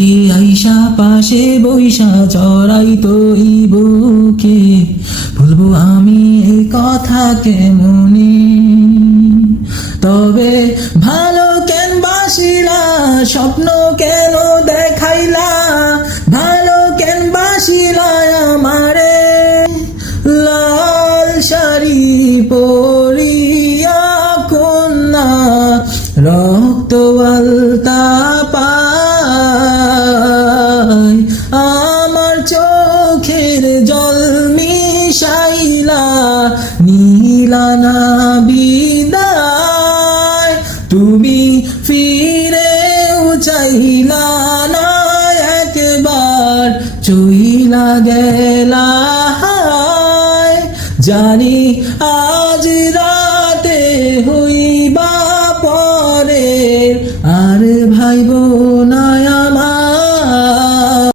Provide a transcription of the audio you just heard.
রাতে আইসা পাশে বৈশা চড়াই তো বুকে, বলবো আমি এই কথা কেমনে। তবে ভালো কেন বাসিলা, স্বপ্ন কেন দেখাইলা, ভালো কেন বাসিলা আমারে। লাল শাড়ি পরিয়া কন্যা রক্ত আলতা পায়, আমার চোখের জল মিশাইলা নীলা না বিদায়। তুমি ফিরেও চাইলা না একবার, চইলা গেলা। জানি